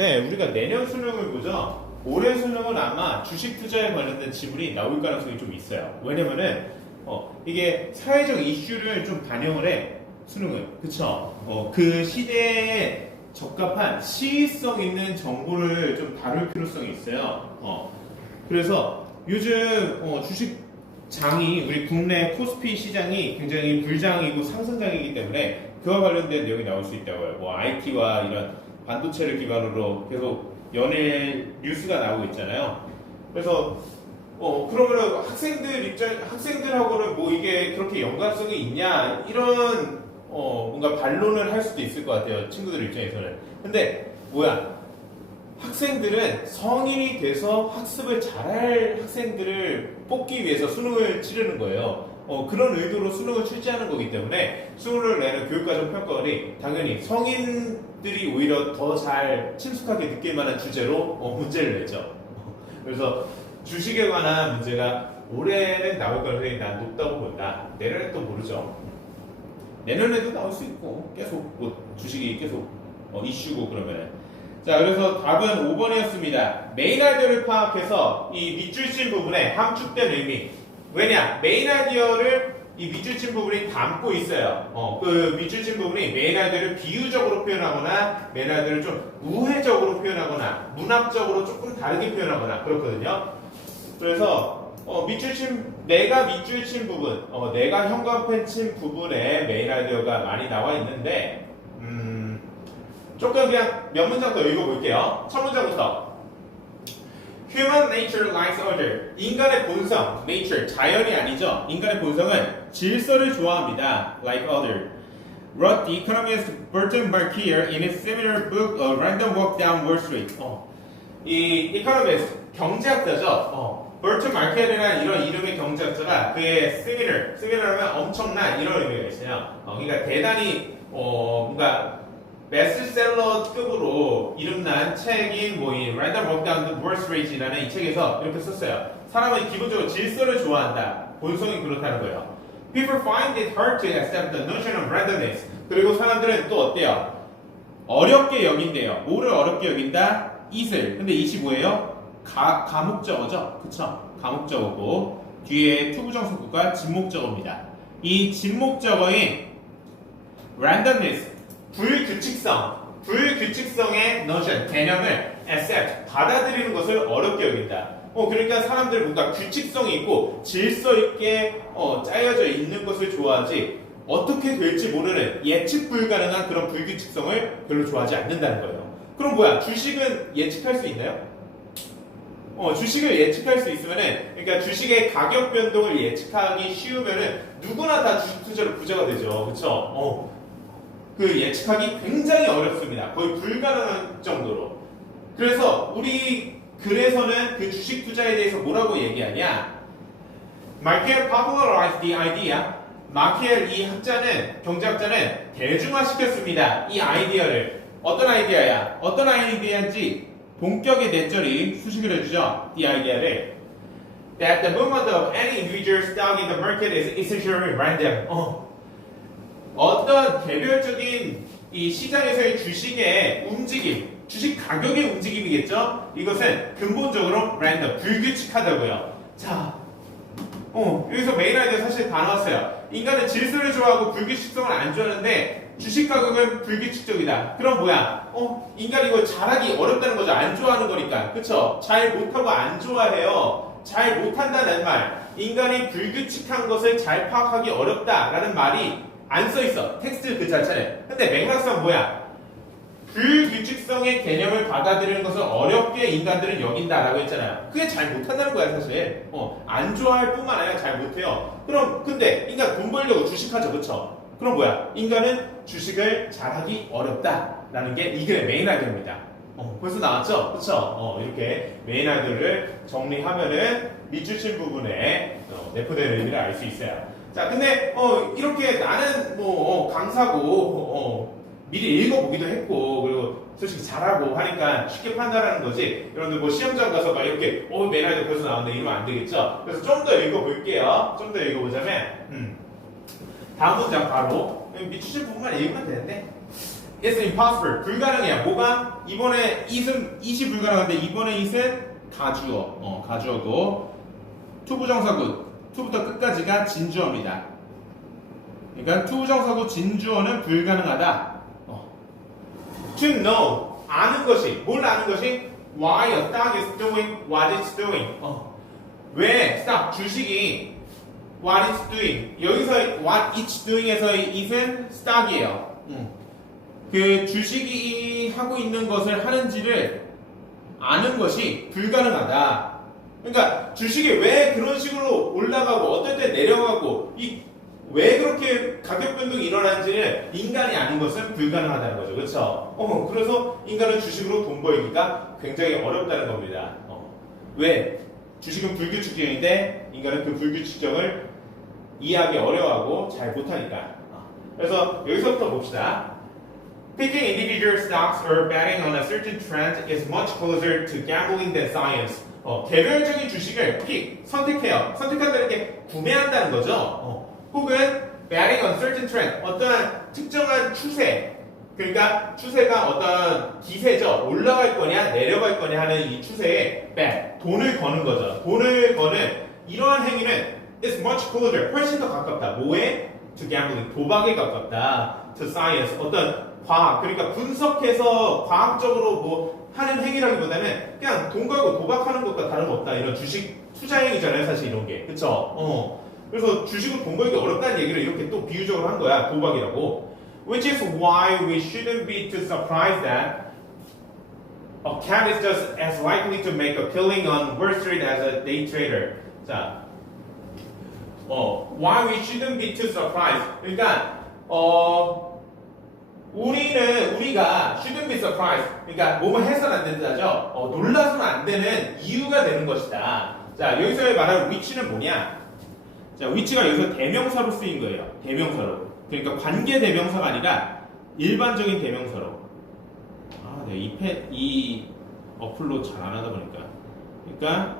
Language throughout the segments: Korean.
네, 우리가 내년 수능을 보죠. 올해 수능은 아마 주식 투자에 관련된 지문이 나올 가능성이 좀 있어요. 왜냐면은 이게 사회적 이슈를 좀 반영을 해 수능은 그쵸? 그 시대에 적합한 시의성 있는 정보를 좀 다룰 필요성이 있어요. 그래서 요즘 주식장이 우리 국내 코스피 시장이 굉장히 불장이고 상승장이기 때문에 그와 관련된 내용이 나올 수 있다고요. 뭐 IT와 이런 반도체를 기반으로 계속 연일 뉴스가 나오고 있잖아요. 그래서 그러면 학생들하고는 뭐 이게 그렇게 연관성이 있냐 이런 뭔가 반론을 할 수도 있을 것 같아요. 친구들 입장에서는. 근데 뭐야? 학생들은 성인이 돼서 학습을 잘할 학생들을 뽑기 위해서 수능을 치르는 거예요. 그런 의도로 수능을 출제하는 거기 때문에 수능을 내는 교육과정 평가원이 당연히 성인들이 오히려 더 잘 친숙하게 느낄 만한 주제로 문제를 내죠. 그래서 주식에 관한 문제가 올해는 나올 가능성이 난 높다고 본다. 내년에 또 모르죠. 내년에도 나올 수 있고 계속 뭐 주식이 계속 이슈고 그러면은. 자, 그래서 답은 5번이었습니다. 메인 아이디어를 파악해서 이 밑줄친 부분에 함축된 의미. 왜냐? 메인 아이디어를 이 밑줄친 부분이 담고 있어요. 그 밑줄친 부분이 메인 아이디어를 비유적으로 표현하거나 메인 아이디어를 좀 우회적으로 표현하거나 문학적으로 조금 다르게 표현하거나 그렇거든요. 그래서 내가 밑줄친 부분, 내가 현관펜 친 부분에 메인 아이디어가 많이 나와 있는데 조금 그냥 몇 문장 더 읽어볼게요. 첫 문장부터. Human nature likes order. 인간의 본성, nature, 자연이 아니죠. 인간의 본성은 질서를 좋아합니다. Like order. Wrote the economist Burton Markier in his seminal book A Random Walk Down Wall Street. 이 economist, 경제학자죠. 버튼 마키엘이라는 이런 이름의 경제학자가 그의 세미널하면 엄청난 이런 의미가 있어요. 그러니까 대단히 뭔가 베스트셀러급으로 이름난 책인 이 Random Walk Down the Wall Street이라는 이 책에서 이렇게 썼어요. 사람은 기본적으로 질서를 좋아한다. 본성이 그렇다는 거예요. People find it hard to accept the notion of randomness. 그리고 사람들은 또 어때요? 어렵게 여긴대요. 뭐를 어렵게 여긴다? it을. 근데 it이 뭐예요? 가목적어죠? 그쵸? 가목적어고 뒤에 투부정사구가 진목적어입니다. 이 진목적어인 randomness, 불규칙성의 notion, 개념을 accept, 받아들이는 것을 어렵게 여긴다. 그러니까 사람들은 뭔가 규칙성이 있고 질서 있게 짜여져 있는 것을 좋아하지 어떻게 될지 모르는 예측 불가능한 그런 불규칙성을 별로 좋아하지 않는다는 거예요. 그럼 뭐야? 주식은 예측할 수 있나요? 주식을 예측할 수 있으면은, 그러니까 주식의 가격 변동을 예측하기 쉬우면은 누구나 다 주식 투자로 부자가 되죠. 그쵸? 그 예측하기 굉장히 어렵습니다. 거의 불가능한 정도로. 그래서는 그 주식 투자에 대해서 뭐라고 얘기하냐? Markier popularized the idea. 마키엘 이 경제학자는 대중화시켰습니다. 이 아이디어를. 어떤 아이디어야? 어떤 아이디어인지 본격의 넷절이 수식을 해주죠. 이 아이디어를 that the movement of any individual stock in the market is essentially random. 어떤 개별적인 이 시장에서의 주식의 움직임, 주식 가격의 움직임이겠죠. 이것은 근본적으로 random, 불규칙하다고요. 자, 여기서 메인 아이디어 사실 다 나왔어요. 인간은 질서를 좋아하고 불규칙성을 안 좋아하는데 주식 가격은 불규칙적이다. 그럼 뭐야? 인간이 이거 잘하기 어렵다는 거죠. 안 좋아하는 거니까. 그쵸? 잘 못하고 안 좋아해요. 잘 못한다는 말. 인간이 불규칙한 것을 잘 파악하기 어렵다라는 말이 안 써있어. 텍스트 그 자체는. 근데 맥락상 뭐야? 불규칙성의 개념을 받아들이는 것을 어렵게 인간들은 여긴다라고 했잖아요. 그게 잘 못한다는 거야 사실. 안 좋아할 뿐만 아니라 잘 못해요. 그럼 근데 인간 돈 벌려고 주식하죠. 그쵸? 그럼 뭐야? 인간은 주식을 잘하기 어렵다라는 게 이게 메인 아이디어입니다. 벌써 나왔죠? 그쵸? 이렇게 메인 아이디어를 정리하면은 밑줄친 부분에 내포된 의미를 알 수 있어요. 자, 근데 이렇게 나는 강사고 미리 읽어보기도 했고 그리고 솔직히 잘하고 하니까 쉽게 판단하는 거지. 여러분들 뭐 시험장 가서 막 이렇게 메인 아이디어 벌써 나왔는데 이러면 안 되겠죠? 그래서 좀 더 읽어볼게요. 좀 더 읽어보자면 다음 문장 바로 밑줄친 부분만 읽으면 되는데 It's impossible. 불가능해요. 뭐가? 이번에 it이 불가능한데 이번에 it은 가주어. 가주어고 투부정사구 to부터 끝까지가 진주어입니다. 그러니까 투부정사구 진주어는 불가능하다. To know 아는 것이 뭘 아는 것이 why a stock is doing what it's doing. 왜 stock 주식이 what it's doing 여기서 what it's doing에서의 it은 stock이에요. 그 주식이 하고 있는 것을 하는지를 아는 것이 불가능하다. 그러니까 주식이 왜 그런 식으로 올라가고 어떨 때 내려가고 왜 그렇게 가격 변동이 일어나는지를 인간이 아는 것은 불가능하다는 거죠. 그렇죠? 그래서 인간은 주식으로 돈 벌기가 굉장히 어렵다는 겁니다. 왜? 주식은 불규칙적인데 인간은 그 불규칙성을 이해하기 어려워하고 잘 못하니까. 그래서 여기서부터 봅시다. Picking individual stocks or betting on a certain trend is much closer to gambling than science. 개별적인 주식을 선택해요. 선택한다는 게 구매한다는 거죠. 혹은 betting on certain trend, 어떠한 특정한 추세, 그러니까 추세가 어떤 기세죠. 올라갈 거냐 내려갈 거냐 하는 이 추세에 bet, 돈을 거는 거죠. 돈을 거는 이러한 행위는 is much closer, 훨씬 더 가깝다. 뭐에? To gambling, 도박에 가깝다. To science, 어떤 과학, 그러니까 분석해서 과학적으로 뭐 하는 행위라기보다는 그냥 돈 걸고 도박하는 것과 다름없다. 이런 주식 투자 행위잖아요, 사실 이런 게. 그쵸? 그래서 주식을 돈 벌기 어렵다는 얘기를 이렇게 또 비유적으로 한 거야, 도박이라고. Which is why we shouldn't be too surprised that a cat is just as likely to make a killing on Wall Street as a day trader. 자, why we shouldn't be too surprised. 그러니까 우리가 shouldn't be surprised. 그러니까 뭐뭐 해서는 안 된다죠. 놀라서는 안 되는 이유가 되는 것이다. 자, 여기서 말하는 which는 뭐냐? 자, which가 여기서 대명사로 쓰인 거예요. 대명사로. 그러니까 관계 대명사가 아니라 일반적인 대명사로. 내가 이 어플로 잘 안 하다 보니까. 그러니까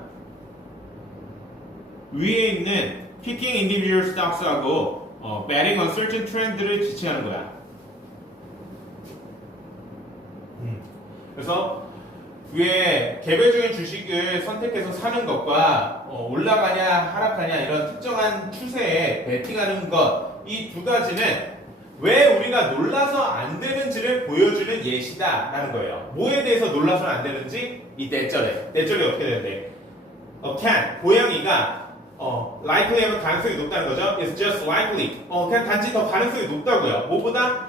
위에 있는 picking individual stocks하고 betting on certain trend를 지칭하는 거야. 그래서 위에 개별적인 주식을 선택해서 사는 것과 올라가냐 하락하냐 이런 특정한 추세에 베팅하는 것 이 두 가지는 왜 우리가 놀라서 안 되는지를 보여주는 예시다 라는 거예요. 뭐에 대해서 놀라서는 안 되는지 이 대절에 어떻게 되는데 can 고양이가 likely 하면 가능성이 높다는 거죠. It's just likely 그냥 단지 더 가능성이 높다고요. 뭐보다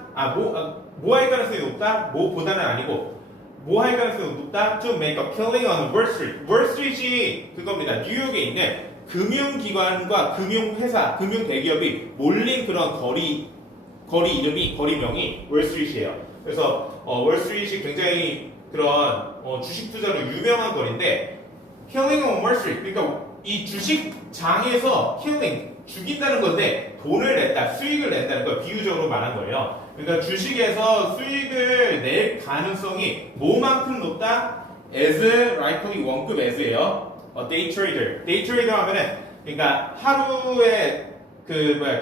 뭐 할 가능성이 높다? 뭐보다는 아니고 뭐 할 가능성이 높다? To make a killing on Wall Street. Wall Street이 그겁니다. 뉴욕에 있는 금융기관과 금융회사, 금융대기업이 몰린 그런 거리명이 월스트리트예요. 그래서 월스트리트이 굉장히 그런 주식 투자로 유명한 거리인데 killing on Wall Street. 그러니까 이 주식장에서 killing, 죽인다는 건데 돈을 냈다, 수익을 낸다는 걸 비유적으로 말한 거예요. 그러니까 주식에서 수익을 낼 가능성이 뭐만큼 높다? as likely 원급 as예요. day trader 하면은 그러니까 하루에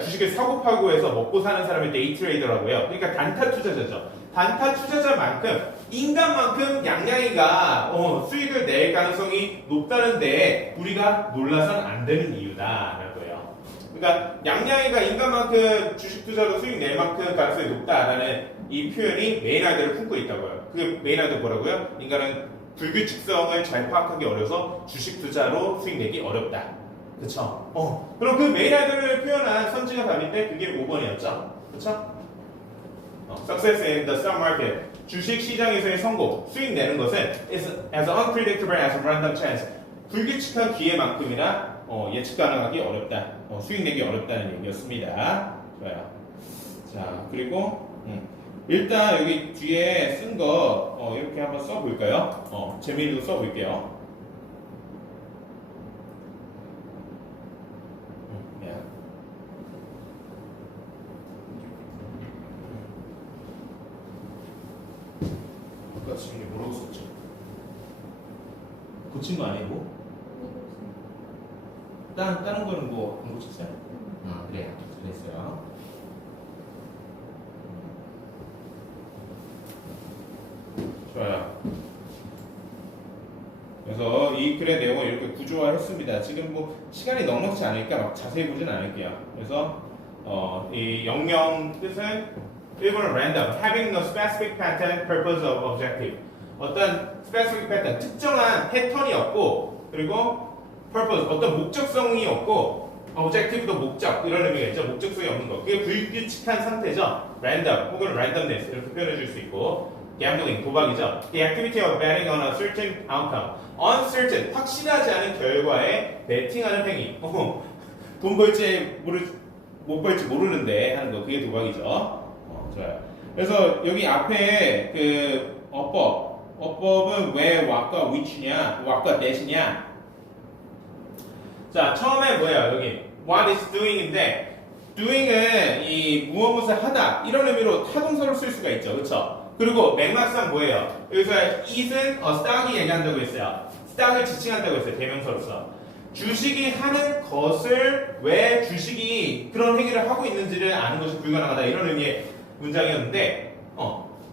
주식을 사고 팔고 해서 먹고 사는 사람을 day trader라고요. 그러니까 단타 투자자죠. 단타 투자자만큼 인간만큼 양양이가 수익을 낼 가능성이 높다는데 우리가 놀라서는 안 되는 이유다라는 거예요. 그러니까 양양이가 인간만큼 주식 투자로 수익 낼 만큼 가능성이 높다라는 이 표현이 메인아이디어를 품고 있다고요. 그게 메인아이디어 뭐라고요? 인간은 불규칙성을 잘 파악하기 어려서 주식 투자로 수익 내기 어렵다. 그쵸? 그럼 그 메인 아이디어를 표현한 선지가 답인데 그게 5번이었죠. 그쵸? Success in the stock market. 주식 시장에서의 성공, 수익 내는 것은 is as unpredictable as random chance. 불규칙한 기회만큼이나 예측 가능하기 어렵다. 수익 내기 어렵다는 얘기였습니다. 좋아요. 자, 그리고 일단 여기 뒤에 쓴 거 이렇게 한번 써볼까요? 재미있는 거 써볼게요. 아까 지금 뭐라고 썼죠? 고친 거 아니고? 다른 거는 뭐 안 고쳤어요? 그래요. 잘했어요. 이 글의 내용을 이렇게 구조화했습니다. 지금 뭐 시간이 넉넉지 않으니까 막 자세히 보진 않을게요. 그래서 이 영영 뜻은 일본어 random, having no specific pattern, purpose or objective. 어떤 specific pattern, 특정한 패턴이 없고, 그리고 purpose, 어떤 목적성이 없고, objective도 목적, 이런 의미가 있죠. 목적성이 없는 거. 그게 불규칙한 상태죠. random 혹은 randomness 이렇게 표현해 줄 수 있고, gambling, 도박이죠. The activity of betting on a certain outcome. uncertain, 확실하지 않은 결과에 베팅하는 행위. 돈 벌지 못 벌지 모르는데 하는 거, 그게 도박이죠. 좋아요. 그래서 여기 앞에 그 어법은 왜 what과 which냐, what과 that이냐. 자, 처음에 뭐예요? 여기 what is doing인데, doing은 이 무엇을 하다 이런 의미로 타동사로 쓸 수가 있죠, 그렇죠? 그리고 맥락상 뭐예요? 여기서 is은 stock이 얘기한다고 했어요. stock을 지칭한다고 했어요, 대명사로서. 주식이 하는 것을 왜 주식이 그런 행위를 하고 있는지를 아는 것이 불가능하다, 이런 의미의 문장이었는데,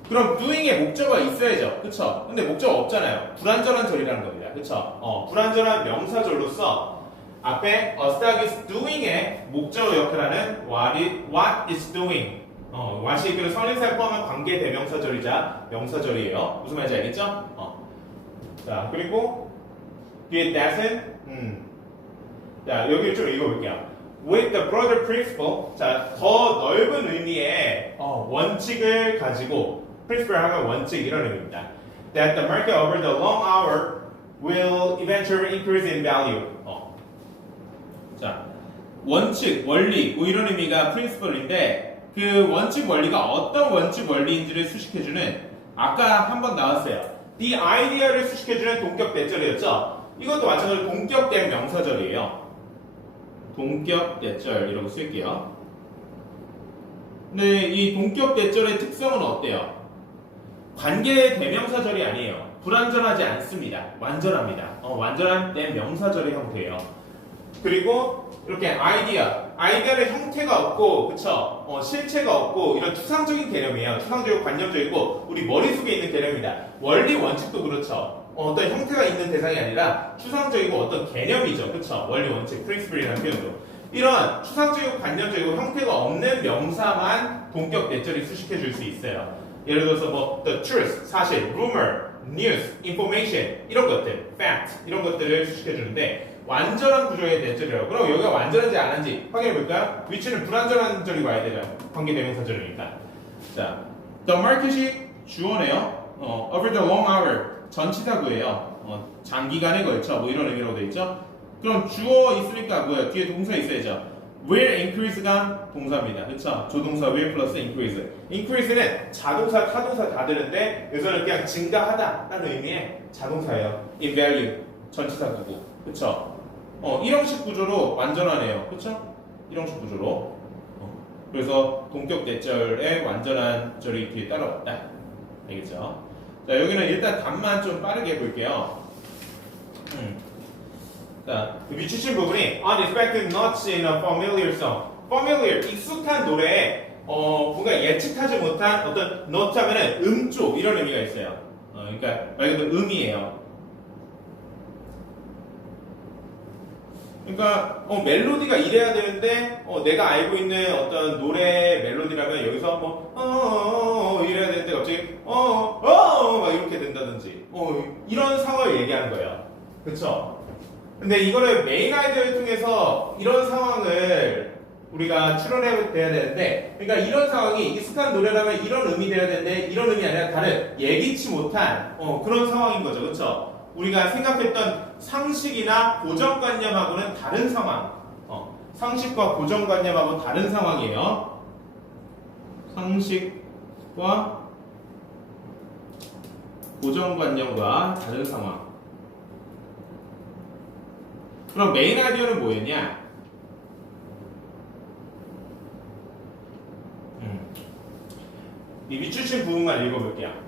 그럼 doing의 목적어가 있어야죠, 그쵸? 근데 목적어 없잖아요. 불완전한 절이라는 겁니다, 그쵸? 불완전한 명사절로서 앞에 a stock is doing의 목적어 역할하는 what is doing, what이 그 선인사를 포함한 관계 대명사절이자 명사절이에요. 무슨 말인지 알겠죠? 자, 그리고 뒤에 that은 자, 여기 좀 읽어볼게요. With the broader principle, 자, 더 넓은 의미의 원칙을 가지고, principle 하면 원칙 이런 의미입니다. That the market over the long hour will eventually increase in value. 자, 원칙, 원리, 뭐 이런 의미가 principle인데, 그 원칙 원리가 어떤 원칙 원리인지를 수식해주는, 아까 한번 나왔어요. The idea를 수식해주는 동격 대절이었죠. 이것도 마찬가지로 동격된 명사절이에요. 동격 대절이라고 쓸게요. 근데 이 동격 대절의 특성은 어때요? 관계의 대명사절이 아니에요. 불완전하지 않습니다. 완전합니다. 완전한 대명사절의 형태예요. 그리고 이렇게 아이디어는 형태가 없고, 그쵸? 실체가 없고, 이런 추상적인 개념이에요. 추상적이고 관념적이고, 우리 머릿속에 있는 개념이다. 원리 원칙도 그렇죠. 어떤 형태가 있는 대상이 아니라 추상적이고 어떤 개념이죠, 그쵸? 원리 원칙, principle이라는 표현도. 이런 추상적이고 관념적이고 형태가 없는 명사만 동격 대절이 수식해 줄 수 있어요. 예를 들어서 뭐 the truth, 사실, rumor, news, information 이런 것들, fact 이런 것들을 수식해 주는데, 완전한 구조의 대절이라고. 그럼 여기가 완전한지 안 한지 확인해 볼까요? 위치는 불완전한 절이 와야 되죠. 관계대명사절이니까. 자, the market이 주어네요. over the long hour 전치사구예요. 장기간에 걸쳐 뭐 이런 의미로 돼 있죠. 그럼 주어 있으니까 뭐야? 뒤에 동사 있어야죠. will increase가 동사입니다. 그쵸? 조동사 will 플러스 increase. increase는 자동사, 타동사 다 되는데 여기서는 그냥 증가하다 라는 의미의 자동사예요. in value 전치사구고. 그쵸? 이형식 구조로 완전하네요. 그쵸? 이형식 구조로. 그래서 동격 대절의 완전한 절이 뒤에 따라왔다. 알겠죠? 자, 여기는 일단 답만 좀 빠르게 해볼게요. 자, 밑주신 부분이 unexpected notes in a familiar song. familiar, 익숙한 노래에 뭔가 예측하지 못한 어떤 note 하면은 음쪽 이런 의미가 있어요. 그러니까 말 그대로 음이에요. 그러니까 멜로디가 이래야 되는데 내가 알고 있는 어떤 노래 멜로디라면 여기서 뭐 이래야 되는데 갑자기 막 이렇게 된다든지 이런 상황을 얘기하는 거예요. 그쵸? 근데 이거를 메인 아이디어를 통해서 이런 상황을 우리가 추론해야 되는데, 그러니까 이런 상황이 익숙한 노래라면 이런 의미 돼야 되는데 이런 의미 아니라 다른 예기치 못한 그런 상황인 거죠. 그쵸? 우리가 생각했던 상식이나 고정관념하고는 다른 상황. 상식과 고정관념하고는 다른 상황이에요. 상식과 고정관념과 다른 상황. 그럼 메인 아이디어는 뭐였냐? 이 밑줄친 부분만 읽어볼게요.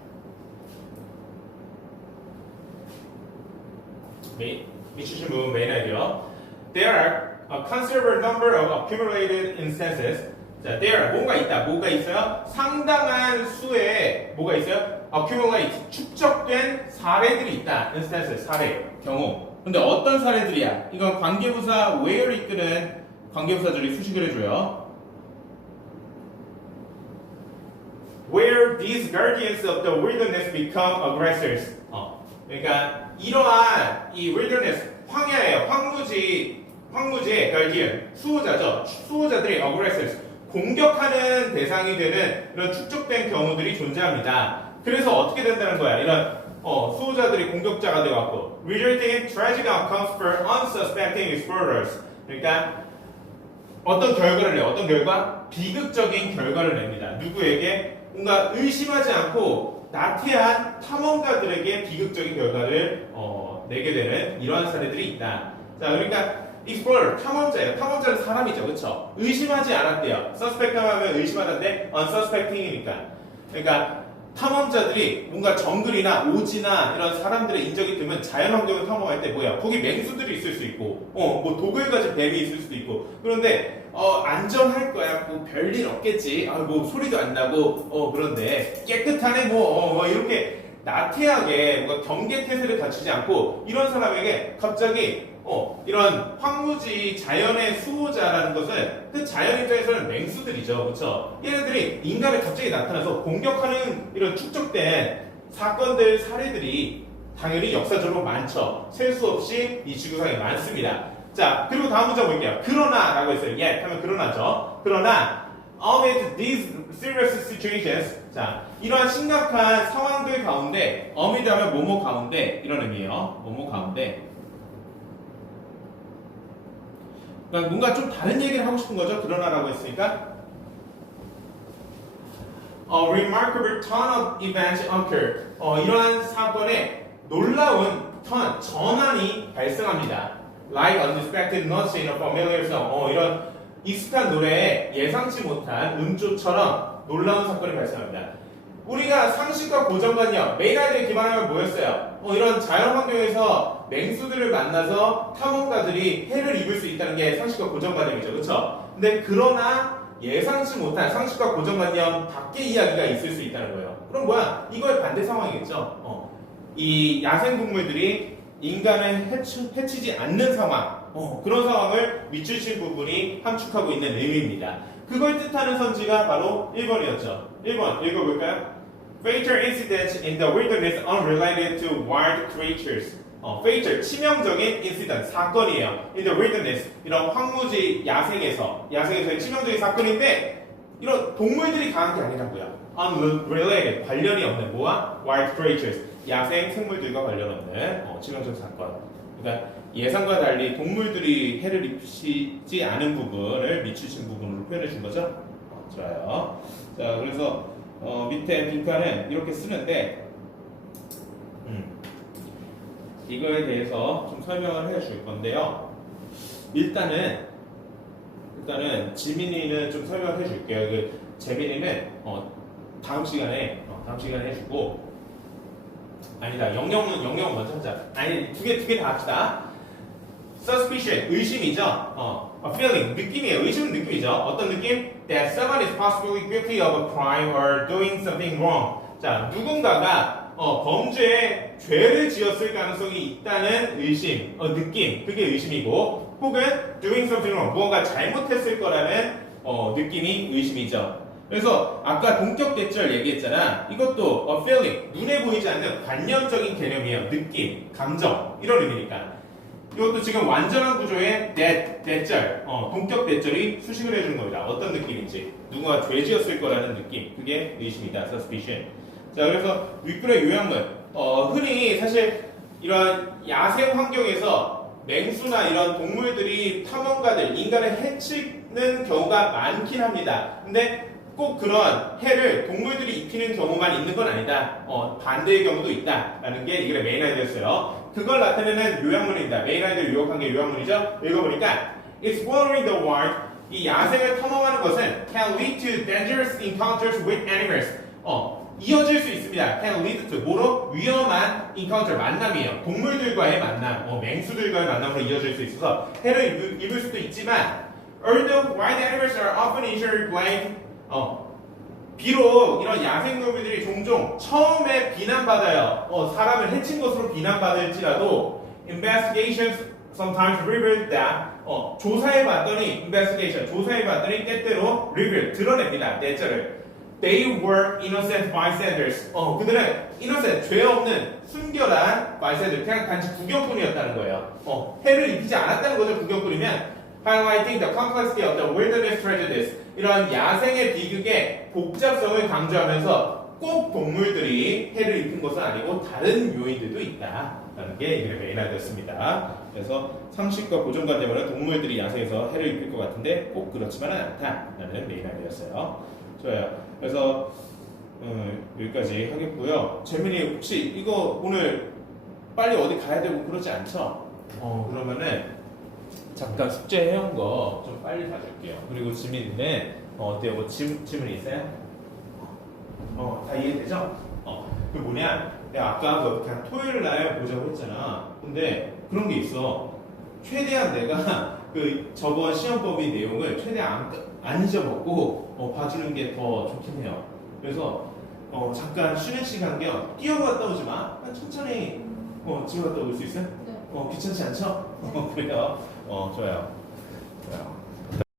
밑줄친 부분 메인 아이디어. There are a considerable number of accumulated instances. 자, there 뭔가 있다. 뭐가 있어요? 상당한 수의 뭐가 있어요? accumulate 축적된 사례들이 있다. instances 사례 경우. 근데 어떤 사례들이야? 이건 관계부사 where를 이끄는 관계부사들이 수식을 해줘요. Where these guardians of the wilderness become aggressors. 그러니까 이러한 이 wilderness 황야예요. 황무지의 guardian 수호자죠. 수호자들이 aggressors 공격하는 대상이 되는 이런 축적된 경우들이 존재합니다. 그래서 어떻게 된다는 거야? 이런 수호자들이 공격자가 되어갖고 resulting in tragic outcomes for unsuspecting explorers. 그러니까 어떤 결과를 내요. 어떤 결과? 비극적인 결과를 냅니다. 누구에게? 뭔가 의심하지 않고 나태한 탐험가들에게 비극적인 결과를 내게 되는 이러한 사례들이 있다. 자, 그러니까 explorer 탐험자예요. 탐험자는 사람이죠, 그렇죠? 의심하지 않았대요. suspect 하면 의심하는데 unsuspecting이니까. 그러니까 탐험자들이 뭔가 정글이나 오지나 이런 사람들의 인적이 드면 자연환경을 탐험할 때 뭐야? 거기 맹수들이 있을 수 있고, 뭐 독을 가진 뱀이 있을 수도 있고. 그런데 안전할 거야. 뭐 별일 없겠지. 뭐 소리도 안 나고, 그런데 깨끗하네. 뭐 이렇게 나태하게 뭔가 경계태세를 갖추지 않고 이런 사람에게 갑자기 이런 황무지 자연의 수호자라는 것은 그 자연 입장에서는 맹수들이죠. 그렇죠? 얘네들이 인간을 갑자기 나타나서 공격하는 이런 축적된 사건들, 사례들이 당연히 역사적으로 많죠. 셀 수 없이 이 지구상에 많습니다. 자, 그리고 다음 문제 볼게요. 그러나 라고 했어요. yet 하면 그러나죠. 그러나 amid these serious situations, 자, 이러한 심각한 상황들 가운데 amid 하면 뭐뭐 가운데 이런 의미예요. 뭐뭐 가운데. 그러니까 뭔가 좀 다른 얘기를 하고 싶은 거죠. 그러나라고 했으니까. A remarkable turn of events occurred. 이러한 사건에 놀라운 전환이 발생합니다. Like unexpected notes in a familiar song. 이런 익숙한 노래에 예상치 못한 음조처럼 놀라운 사건이 발생합니다. 우리가 상식과 고정관념, 메인아이들에 기반하면 뭐였어요? 이런 자연 환경에서 맹수들을 만나서 탐험가들이 해를 입을 수 있다는 게 상식과 고정관념이죠. 그렇죠? 근데 그러나 예상치 못한 상식과 고정관념 밖의 이야기가 있을 수 있다는 거예요. 그럼 뭐야? 이거의 반대 상황이겠죠. 이 야생동물들이 인간을 해치지 않는 상황, 그런 상황을 밑줄친 부분이 함축하고 있는 의미입니다. 그걸 뜻하는 선지가 바로 1번이었죠. 1번 읽어볼까요? Fatal incidents in the wilderness unrelated to wild creatures. fatal 치명적인 incident 사건이에요. In the wilderness 이런 황무지 야생에서의 치명적인 사건인데 이런 동물들이 강한 게 아니라고요. unrelated 관련이 없는 뭐와 wild creatures 야생 생물들과 관련 없는 치명적 사건. 그러니까 예상과 달리 동물들이 해를 입히지 않은 부분을 밑추신 부분으로 표현해 준 거죠. 좋아요. 자, 그래서 밑에 빈칸은 이렇게 쓰는데 이거에 대해서 좀 설명을 해줄 건데요. 일단은 지민이는 좀 설명을 해줄게요. 그 재민이는 다음 시간에 해주고. 아니다. 영영은 먼저 하자. 아니, 두 개 다 합시다. Suspicion, 의심이죠. Feeling, 느낌이에요. 의심은 느낌이죠. 어떤 느낌? That someone is possibly guilty of a crime or doing something wrong. 자, 누군가가 범죄에 죄를 지었을 가능성이 있다는 의심, 느낌. 그게 의심이고, 혹은 doing something wrong, 무언가 잘못했을 거라는 느낌이 의심이죠. 그래서 아까 동격 대절 얘기했잖아. 이것도 a feeling, 눈에 보이지 않는 관념적인 개념이에요. 느낌, 감정 이런 의미니까. 이것도 지금 완전한 구조의 대절, 동격 대절이 수식을 해주는 겁니다. 어떤 느낌인지, 누군가 죄지었을 거라는 느낌, 그게 의심이다. suspicion. 자, 그래서 윗글의 요약문. 흔히 사실 이런 야생 환경에서 맹수나 이런 동물들이 탐험가들, 인간을 해치는 경우가 많긴 합니다. 근데 꼭 그런 해를 동물들이 입히는 경우만 있는 건 아니다. 반대의 경우도 있다라는 게 이게 메인 아이디어였어요. 그걸 나타내는 요약문입니다. 메인 아이디어 요약한 게 요약문이죠. 읽어보니까 Exploring the wild, 이 야생을 탐험하는 것은 can lead to dangerous encounters with animals. 이어질 수 있습니다. can lead to 뭐로? 위험한 encounter, 만남이에요. 동물들과의 만남, 맹수들과의 만남으로 이어질 수 있어서 해를 입을 수도 있지만 although wild animals are often injured, blamed, 비록 이런 야생동물들이 종종 처음에 비난받아요. 사람을 해친 것으로 비난받을지라도 investigations sometimes reveal that 조사해봤더니 investigation 조사해봤더니 때때로 reveal 드러냅니다. 내절을 they were innocent bystanders. 그들은 innocent 죄 없는 순결한 bystanders 그냥 단지 구경꾼이었다는 거예요. 해를 입히지 않았다는 거죠. 구경꾼이면 highlighting the complexity of the wilderness tragedies 이런 야생의 비극의 복잡성을 강조하면서 꼭 동물들이 해를 입힌 것은 아니고 다른 요인들도 있다라는 게 이 그림의 메인아이디어였습니다. 그래서 상식과 고정관념으로 동물들이 야생에서 해를 입힐 것 같은데 꼭 그렇지만은 않다라는 메인아이디어였어요. 좋아요. 그래서 여기까지 하겠고요. 재민이 혹시 이거 오늘 빨리 어디 가야 되고 그러지 않죠? 그러면은 잠깐 숙제 해온 거 좀 빨리 봐줄게요. 그리고 지민이는 어때요? 뭐 질문 있어요? 다 이해되죠? 그 뭐냐? 내가 아까 그냥 토요일 날 보자고 했잖아. 근데 그런 게 있어. 최대한 내가 그 저번 시험법의 내용을 최대한 안 잊어먹고 봐주는 게 더 좋긴 해요. 그래서 잠깐 쉬는 시간 겸 뛰어갔다 오지 마. 천천히 집에 갔다 올 수 있어요? 네. 귀찮지 않죠? 그래요. 좋아요. 좋아요.